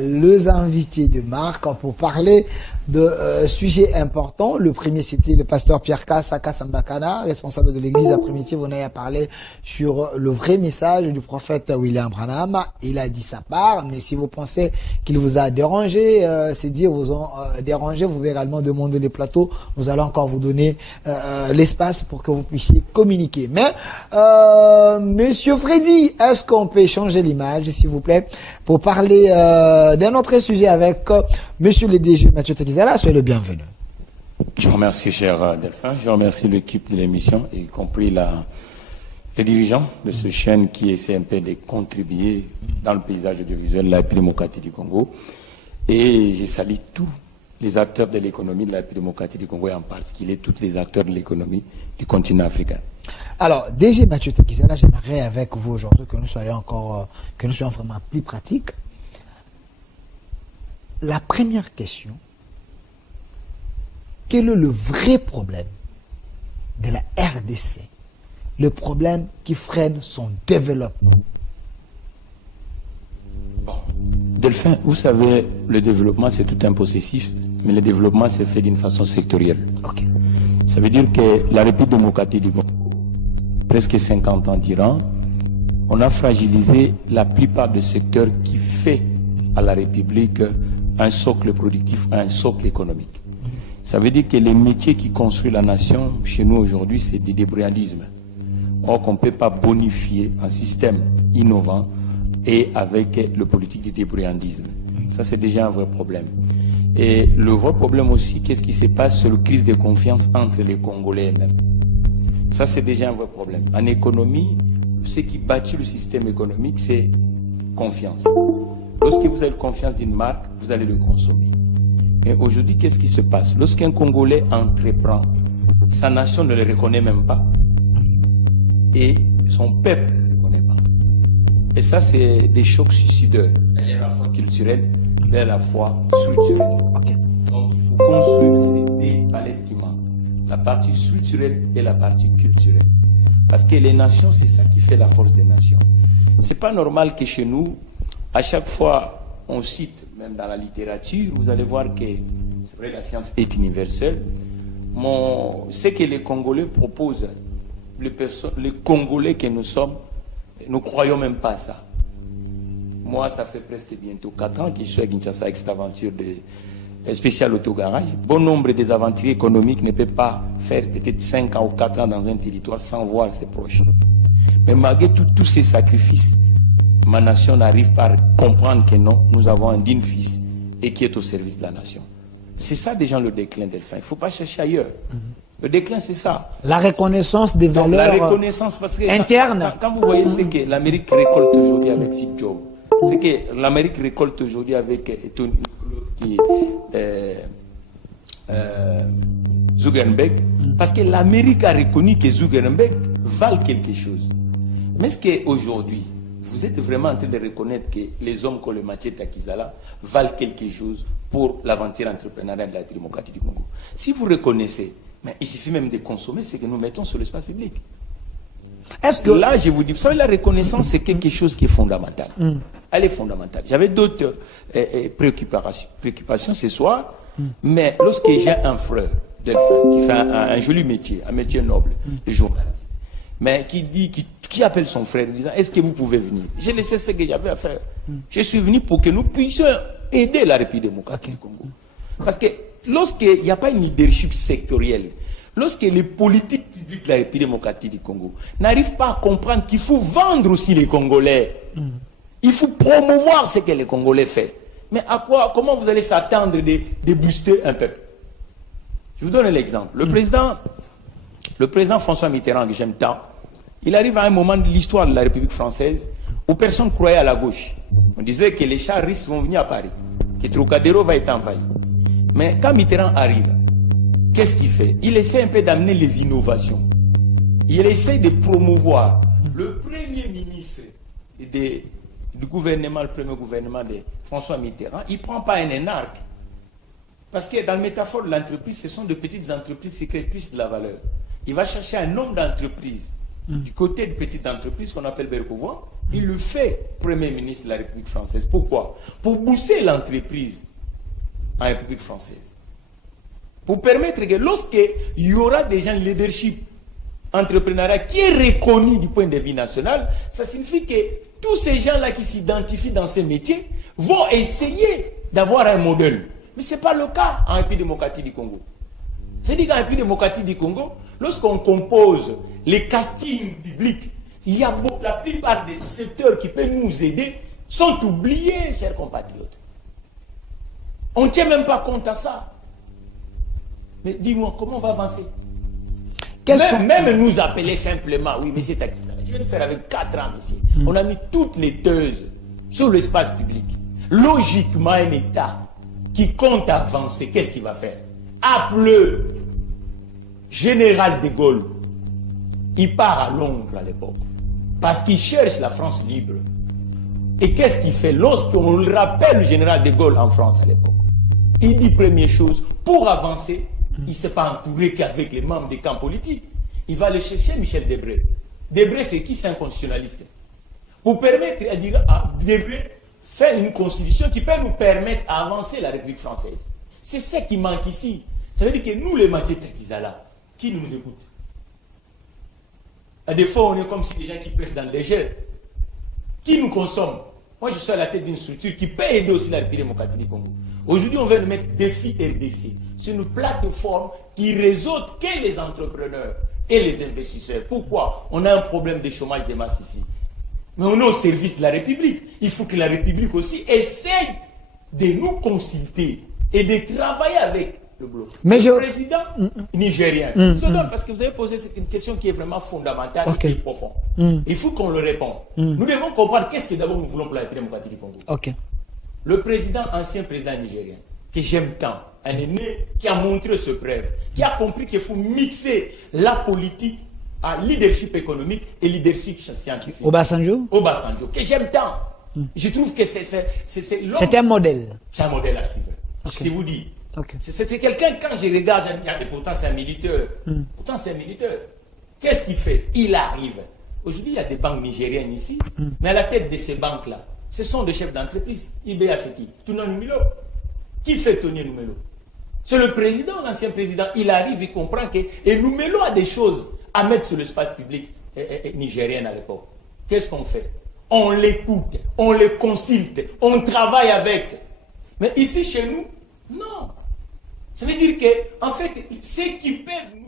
les invités de marque pour parler de sujets importants. Le premier, c'était le pasteur Pierre Saka Sambakana, responsable de l'église. Après-midi, vous avez parlé sur le vrai message du prophète William Branham. Il a dit sa part, mais si vous pensez qu'il vous a dérangé, c'est dire vous ont dérangé, vous pouvez également demander les plateaux. Nous allons encore vous donner l'espace pour que vous puissiez communiquer. Mais, Monsieur Freddy, est-ce qu'on peut changer l'image, s'il vous plaît, pour parler d'un autre sujet avec Monsieur le DG Mathieu Takizala? Soyez le bienvenu. Je vous remercie, cher Delphin. Je remercie l'équipe de l'émission, y compris les dirigeants de ce chaîne qui essaie un peu de contribuer dans le paysage audiovisuel de la République démocratique du Congo. Et je salue tous les acteurs de l'économie de la République démocratique du Congo et en particulier tous les acteurs de l'économie du continent africain. Alors, DG Mathieu Takizala, j'aimerais avec vous aujourd'hui que nous soyons vraiment plus pratiques. La première question, quel est le vrai problème de la RDC? Le problème qui freine son développement? Bon, Delphin, vous savez, le développement c'est tout un possessif, mais le développement c'est fait d'une façon sectorielle. Okay. Ça veut dire que la République démocratique du Congo, presque 50 ans d'Iran, on a fragilisé la plupart des secteurs qui fait à la République un socle productif, un socle économique. Ça veut dire que les métiers qui construisent la nation, chez nous aujourd'hui, c'est du débrouillardisme. Or qu'on ne peut pas bonifier un système innovant et avec le politique du débrouillardisme. Ça, c'est déjà un vrai problème. Et le vrai problème aussi, qu'est-ce qui se passe sur la crise de confiance entre les Congolais eux-mêmes. Ça, c'est déjà un vrai problème. En économie, ce qui bâtit le système économique, c'est confiance. Lorsque vous avez confiance d'une marque, vous allez le consommer. Mais aujourd'hui, qu'est-ce qui se passe? Lorsqu'un Congolais entreprend, sa nation ne le reconnaît même pas. Et son peuple ne le reconnaît pas. Et ça, c'est des chocs suicidaires. Elle est à la fois culturelle, elle est à la fois structurelle. Okay. Donc, il faut construire ces deux palettes qui manquent. La partie structurelle et la partie culturelle. Parce que les nations, c'est ça qui fait la force des nations. C'est pas normal que chez nous, à chaque fois, on cite, même dans la littérature, vous allez voir que, c'est vrai, la science est universelle. Ce que les Congolais proposent, les Congolais que nous sommes, nous ne croyons même pas ça. Moi, ça fait presque bientôt 4 ans que je suis à Kinshasa avec cette aventure de spécial autogarage. Bon nombre des aventuriers économiques ne peuvent pas faire peut-être 5 ans ou 4 ans dans un territoire sans voir ses proches. Mais malgré tous ces sacrifices, ma nation n'arrive pas à comprendre que non, nous avons un digne fils et qui est au service de la nation. C'est ça déjà le déclin, Delphin. Il ne faut pas chercher ailleurs. Le déclin, c'est ça. La reconnaissance des valeurs la reconnaissance, parce que internes. Quand vous voyez ce que l'Amérique récolte aujourd'hui avec Steve Jobs, ce que l'Amérique récolte aujourd'hui avec Tony Zuckerberg, parce que l'Amérique a reconnu que Zuckerberg valent quelque chose. Mais est-ce qu'aujourd'hui, vous êtes vraiment en train de reconnaître que les hommes comme le Mathieu Takizala valent quelque chose pour l'aventure entrepreneuriale de la République démocratique du Congo? Si vous reconnaissez, mais il suffit même de consommer ce que nous mettons sur l'espace public. Est-ce que là, je vous dis, vous savez, la reconnaissance, c'est quelque chose qui est fondamental. Elle est fondamentale. J'avais d'autres préoccupations ce soir, mais lorsque j'ai un frère, Delphin, qui fait un joli métier, un métier noble, de journaliste, mais qui appelle son frère en disant, est-ce que vous pouvez venir? J'ai laissé ce que j'avais à faire. Je suis venu pour que nous puissions aider la République démocratique du Congo. Parce que lorsqu'il n'y a pas une leadership sectorielle, lorsque les politiques publiques de la République démocratique du Congo n'arrivent pas à comprendre qu'il faut vendre aussi les Congolais, il faut promouvoir ce que les Congolais font. Mais comment vous allez s'attendre de booster un peuple? Je vous donne l'exemple. Le président François Mitterrand, que j'aime tant, il arrive à un moment de l'histoire de la République française où personne ne croyait à la gauche. On disait que les chars russes vont venir à Paris, que Trocadéro va être envahi. Mais quand Mitterrand arrive, qu'est-ce qu'il fait? Il essaie un peu d'amener les innovations. Il essaie de promouvoir. Le premier ministre du gouvernement, le premier gouvernement de François Mitterrand, il ne prend pas un énarque. Parce que dans la métaphore de l'entreprise, ce sont de petites entreprises qui créent plus de la valeur. Il va chercher un nombre d'entreprises du côté de petites entreprises qu'on appelle Bercovois, Il le fait, Premier ministre de la République française. Pourquoi? Pour booster l'entreprise en République française. Pour permettre que lorsqu'il y aura des gens de leadership entrepreneurial qui est reconnu du point de vue national, ça signifie que tous ces gens-là qui s'identifient dans ces métiers vont essayer d'avoir un modèle. Mais ce n'est pas le cas en République démocratique du Congo. C'est-à-dire qu'en République démocratique du Congo, lorsqu'on compose les castings publics, il y a la plupart des secteurs qui peuvent nous aider sont oubliés, chers compatriotes. On ne tient même pas compte à ça. Mais dis-moi, comment on va avancer? Même nous appeler simplement, oui, monsieur Takizala, je viens de faire avec 4 ans, monsieur. On a mis toutes les teuses sur l'espace public. Logiquement, un État qui compte avancer, qu'est-ce qu'il va faire? Appelez Général de Gaulle. Il part à Londres à l'époque. Parce qu'il cherche la France libre. Et qu'est-ce qu'il fait lorsqu'on le rappelle le général de Gaulle en France à l'époque? Il dit première chose, pour avancer, il ne s'est pas entouré qu'avec les membres des camps politiques. Il va aller chercher Michel Debré. Debré, c'est qui? C'est un constitutionnaliste. Pour permettre à Debré faire une constitution qui peut nous permettre d'avancer la République française. C'est ce qui manque ici. Ça veut dire que nous, les Mathieu Takizala, qui nous écoute? À des fois, on est comme si des gens qui pressent dans le léger. Qui nous consomme? Moi, je suis à la tête d'une structure qui peut aider aussi la République démocratique du Congo. Aujourd'hui, on veut mettre défi RDC. C'est une plateforme qui résout que les entrepreneurs et les investisseurs. Pourquoi? On a un problème de chômage de masse ici. Mais on est au service de la République. Il faut que la République aussi essaye de nous consulter et de travailler avec le bloc. Mais le président nigérien, parce que vous avez posé une question qui est vraiment fondamentale et qui est profonde. Il faut qu'on le réponde. Nous devons comprendre qu'est-ce que d'abord nous voulons pour la République démocratique du Congo. Le président, ancien président nigérien, que j'aime tant, un aîné qui a montré ce preuve, qui a compris qu'il faut mixer la politique à leadership économique et leadership scientifique. Obasanjo, que j'aime tant. Je trouve que c'est un modèle. C'est un modèle à suivre. Je vous dis. C'est quelqu'un, quand je regarde, pourtant c'est un militaire. Pourtant c'est un militaire. Qu'est-ce qu'il fait? Il arrive. Aujourd'hui, il y a des banques nigériennes ici, mais à la tête de ces banques-là, ce sont des chefs d'entreprise. IBA, c'est qui? Tuna Numilo. Qui fait Tony Numelo? C'est le président, l'ancien président. Il arrive, il comprend que et Numelo a des choses à mettre sur l'espace public nigérien à l'époque. Qu'est-ce qu'on fait? On l'écoute, on les consulte, on travaille avec. Mais ici, chez nous, non. Ça veut dire que, en fait, ceux qui peuvent